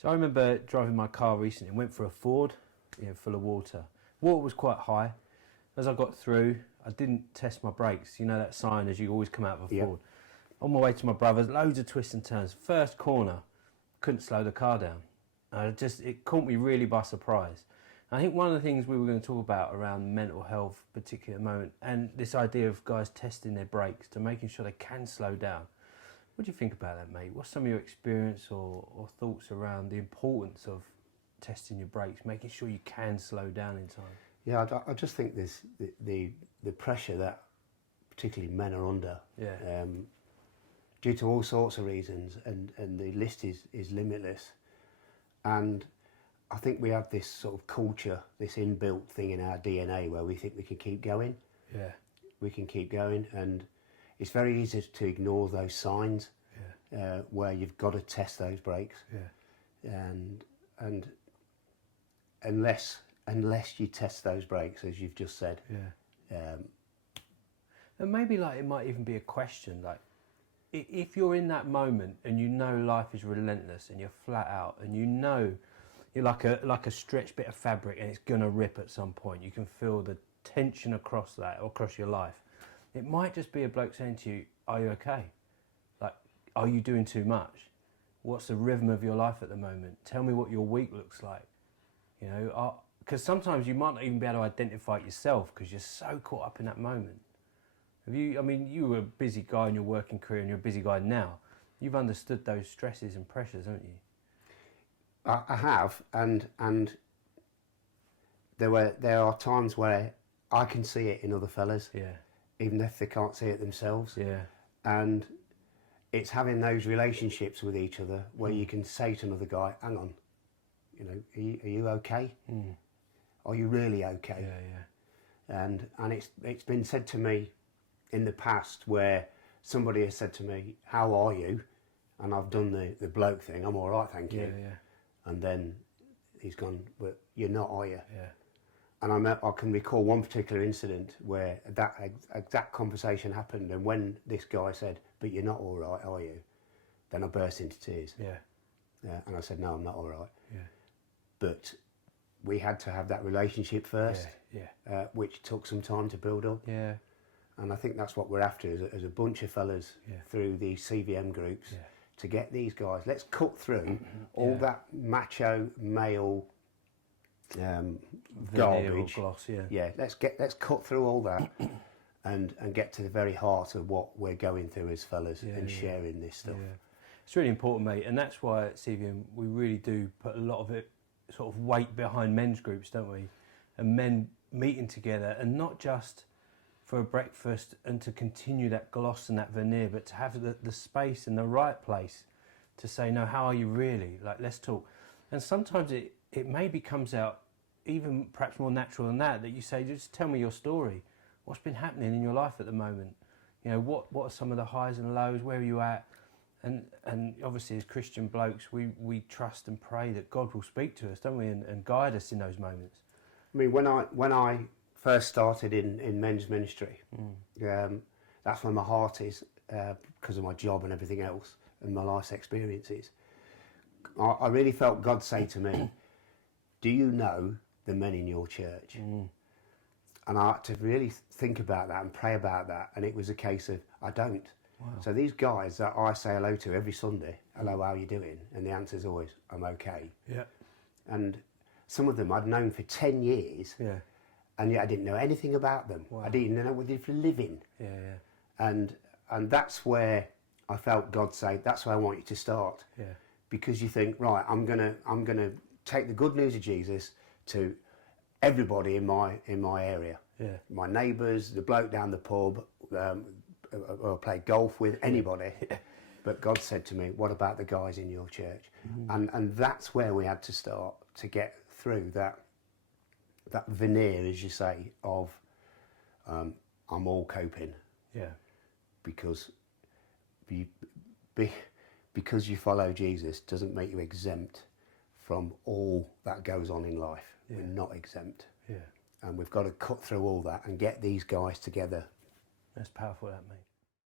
So I remember driving my car recently and went for a ford, full of water. Water was quite high. As I got through, I didn't test my brakes. You know that sign as you always come out of a ford. On my way to my brother's, loads of twists and turns. First corner, couldn't slow the car down. It caught me really by surprise. And I think one of the things we were going to talk about around mental health, particularly at the moment, and this idea of guys testing their brakes to making sure they can slow down. What do you think about that, mate? What's some of your experience or thoughts around the importance of testing your brakes, making sure you can slow down in time? Yeah, I just think this the pressure that particularly men are under, due to all sorts of reasons, and the list is limitless. And I think we have this sort of culture, this inbuilt thing in our DNA where we think we can keep going. Yeah. We can keep going, and it's very easy to ignore those signs where you've got to test those brakes. Yeah. And unless you test those brakes, as you've just said. Yeah. And maybe it might even be a question, if you're in that moment and you know life is relentless and you're flat out and you know you're like a stretched bit of fabric and it's gonna rip at some point, you can feel the tension across your life. It might just be a bloke saying to you, are you okay? Are you doing too much? What's the rhythm of your life at the moment? Tell me what your week looks like. Because sometimes you might not even be able to identify it yourself because you're so caught up in that moment. You were a busy guy in your working career and you're a busy guy now. You've understood those stresses and pressures, haven't you? I have, and there are times where I can see it in other fellas, even if they can't see it themselves. Yeah. And it's having those relationships with each other where you can say to another guy, hang on, are you okay? Are you really okay? Yeah. And it's been said to me in the past where somebody has said to me, how are you? And I've done the bloke thing, I'm all right, thank you. Yeah. And then he's gone, but you're not, are you? Yeah. And I can recall one particular incident where that exact conversation happened, and when this guy said, but you're not all right, are you? Then I burst into tears. Yeah. And I said, no, I'm not all right. Yeah. But we had to have that relationship first, which took some time to build up. Yeah. And I think that's what we're after as a bunch of fellas through the CVM groups to get these guys. Let's cut through all that macho male garbage. Gloss, let's cut through all that and get to the very heart of what we're going through as fellas and sharing this stuff. Yeah. It's really important, mate, and that's why at CVM we really do put a lot of it sort of weight behind men's groups, don't we? And men meeting together, and not just for a breakfast and to continue that gloss and that veneer, but to have the space and the right place to say, no, how are you really? Let's talk. And sometimes it maybe comes out even perhaps more natural than that you say, just tell me your story. What's been happening in your life at the moment? What are some of the highs and lows? Where are you at? And obviously as Christian blokes, we trust and pray that God will speak to us, don't we, and guide us in those moments. I mean, when I first started in men's ministry, that's where my heart is, because of my job and everything else and my life's experiences. I really felt God say to me, do you know the men in your church? And I had to really think about that and pray about that, and it was a case of, I don't. Wow. So these guys that I say hello to every Sunday, hello, how are you doing? And the answer is always, I'm okay. Yeah. And some of them I'd known for 10 years, and yet I didn't know anything about them. Wow. I didn't even know what they did for a living. Yeah. And that's where I felt God say, that's where I want you to start. Yeah. Because you think, right, I'm gonna take the good news of Jesus to everybody in my area. Yeah. My neighbours, the bloke down the pub, or play golf with, anybody. But God said to me, what about the guys in your church? And that's where we had to start to get through that veneer, as you say, of I'm all coping. Yeah. Because because you follow Jesus doesn't make you exempt from all that goes on in life. We're not exempt. Yeah. And we've got to cut through all that and get these guys together. That's powerful, that, mate.